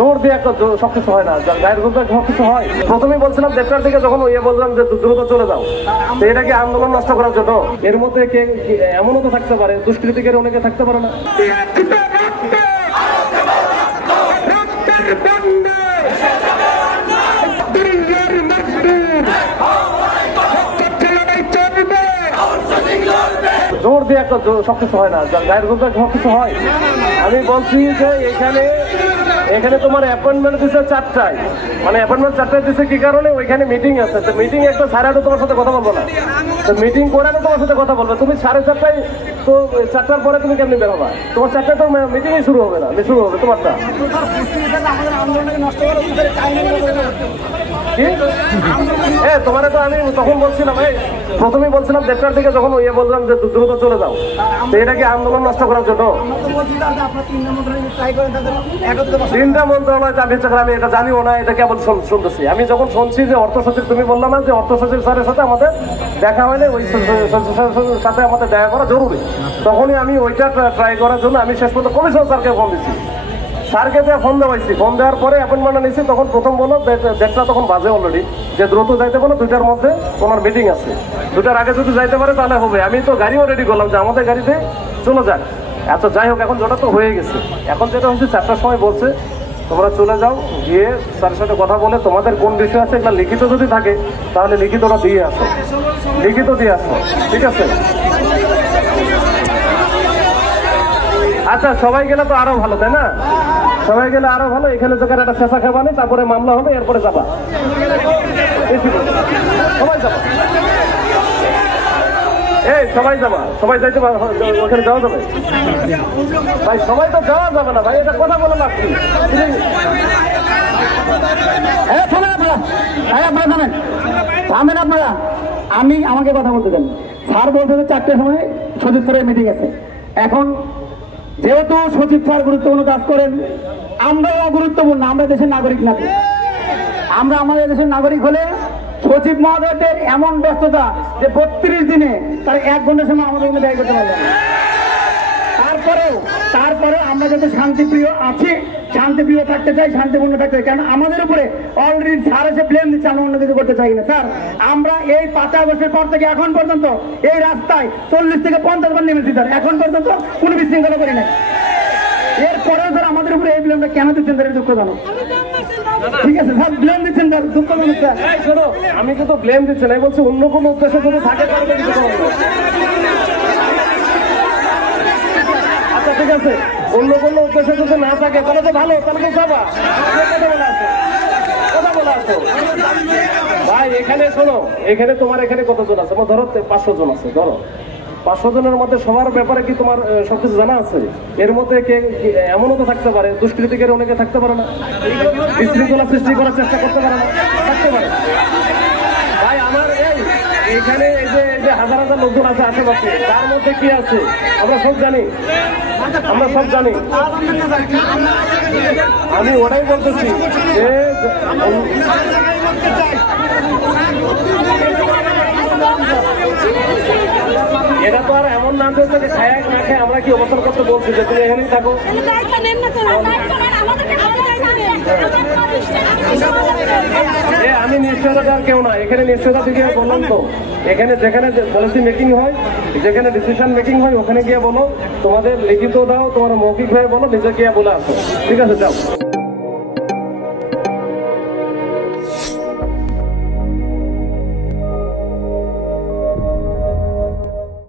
জোর দিয়ে একটা সবকিছু হয় না, গায়ের জোর দিয়ে সবকিছু হয়। প্রথমেই বলছিলাম 1:30টার দিকে যখন বললাম যে দ্রুত চলে যাও, তো এটা কি আন্দোলন নষ্ট করার জন্য? এর মধ্যে কে এমনও তো থাকতে পারে, দুষ্কৃতিকের অনেকে থাকতে পারে না। জোর দিয়ে একটা সবকিছু হয় না, গায়ের জোর দিয়ে সবকিছু হয়। আমি বলছি যে এখানে তোমার অ্যাপয়েন্টমেন্ট দিচ্ছে 4টায়, মানে অ্যাপয়েন্টমেন্ট 4টায় দিচ্ছে কি কারণে? ওইখানে মিটিং আছে, তো মিটিং একটা 8:30 তোমার সাথে কথা বলবো না, তো মিটিং করে তোমার সাথে কথা বলবে। তুমি 4:30টায়, তো 4টার পরে তুমি কেমনি বেরোবা? তোমার 4টায় তো মিটিংই শুরু হবে না, শুরু হবে তোমারটা। তোমার তো আমি তখন বলছিলাম, প্রথমেই বলছিলাম 1:30টার দিকে যখন বললাম যে দ্রুত চলে যাও, তো এটা কি আন্দোলন নষ্ট করার জন্য? 3টা মন্ত্রণালয় চাপিয়েছে, আমি এটা জানিও না, এটা কেবল শুনতেছি। আমি যখন শুনছি যে অর্থ সচিব, তুমি বললাম না যে অর্থ সচিব স্যারের সাথে আমাদের দেখা হয়নি, ওই সাথে আমাদের দেখা করা জরুরি, তখনই আমি ওইটা ট্রাই করার জন্য আমি শেষ পর্যন্ত কমিশনার স্যারকে ফোন দিচ্ছি। স্যারকে দিয়ে ফোন দেওয়াইছি, ফোন দেওয়ার পরে অ্যাপয়েন্টমেন্ট নিয়েছি। তখন প্রথম বলো 1:30টা তখন বাজে অলরেডি, যে দ্রুত যাইতে বলো, 2টার মধ্যে তোমার মিটিং আছে, 2টার আগে যদি যাইতে পারে তাহলে হবে। আমি তো গাড়িও রেডি করলাম যে আমাদের গাড়িতে চলে যাক। আচ্ছা যাই হোক, এখন যেটা তো হয়ে গেছে, এখন যেটা হচ্ছে 4টার সময় বলছে তোমরা চলে যাও, গিয়ে স্যারের সাথে কথা বলে তোমাদের কোন বিষয় আছে এগুলো লিখিত যদি থাকে তাহলে লিখিতটা দিয়ে আসো, লিখিত দিয়ে আসো, ঠিক আছে? আচ্ছা সবাই গেলে তো আরো ভালো, তাই না? সবাই গেলে আরো ভালো। এখানে যখন একটা চেঁচা খাবা নেই, তারপরে মামলা হবে, এরপরে যাবা, সবাই যাবা, সবাই যাবা, সবাই যাইতে ওখানে যাওয়া যাবে ভাই? সবাই তো যাওয়া যাবে না ভাই, এটা কথা বলে লাগছে। আপনারা আমাকে কথা বলতে দেন। স্যার বলতে 4টার সময় সচিব স্যারের মিটিং আছে। এখন যেহেতু সচিব স্যার গুরুত্বপূর্ণ কাজ করেন, আমরাও গুরুত্বপূর্ণ, আমরা দেশের নাগরিক না। আমরা আমাদের দেশের নাগরিক হলে সচিব মহোদয়দের এমন ব্যস্ততা যে 32 দিনে তার 1 ঘন্টার সময় আমাদের মধ্যে ব্যয় করতে পারবে না। তারপরে আমরা যাতে শান্তিপ্রিয় আছি, শান্তিপ্রিয় থাকতে চাই, শান্তিপূর্ণ থাকতে চাই, কারণ আমাদের উপরে অলরেডি স্যার এসে ব্লেম দিচ্ছে, আমরা অন্য কিছু করতে চাই না। স্যার আমরা এই 5 আগস্টের পর থেকে এখন পর্যন্ত এই রাস্তায় 40 থেকে 50 বার নেমেছি স্যার, এখন পর্যন্ত কোনো বিশৃঙ্খলা করি না। এরপরেও স্যার আমাদের উপরে এই ব্লেমটা কেন দিচ্ছেন স্যার? দুঃখ জানো, ঠিক আছে স্যার, ব্লেম দিচ্ছেন স্যার, দুঃখ জানো স্যার। শোনো, আমি কিন্তু ব্লেম দিচ্ছি না, বলছি অন্য কোনো উদ্দেশ্য যদি থাকে তাহলে কিছু করবো। আচ্ছা ঠিক আছে, অন্য কোনো উদ্দেশ্য যদি না থাকে তাহলে তো ভালো, তাহলে তো যাবা। কথা বলা আছে ভাই। এখানে শোনো, এখানে তোমার এখানে কতজন আছে? ধরো 500 জন আছে, ধরো 500 জনের মধ্যে সবার ব্যাপারে কি তোমার সবকিছু জানা আছে? এর মধ্যে কে এমনও তো থাকতে পারে, দুষ্কৃতিকের অনেকে থাকতে পারে না, বিশৃঙ্খলা সৃষ্টি করার চেষ্টা করতে পারে না, থাকতে পারে ভাই। আমার এইখানে এই যে হাজার হাজার লোকজন আছে আশেপাশে, তার মধ্যে কি আছে আমরা সব জানি, আমরা সব জানি। আমি ওটাই বলতেছি যে এটা তো আর এমন না যে খায় না খায় আমরা কি অবস্থান করতে বলছি যে তুমি এখানেই থাকো। আমি নিশ্চয়তা দেওয়ার কেউ না, এখানে নিশ্চয়তা দিকে বললাম তো, এখানে যেখানে পলিসি মেকিং হয়, যেখানে ডিসিশন মেকিং হয়, ওখানে গিয়ে বলো, তোমাদের লিখিত দাও, তোমার মৌখিক ভাবে বলো, নিজে গিয়ে বলে আসো, ঠিক আছে? যাও।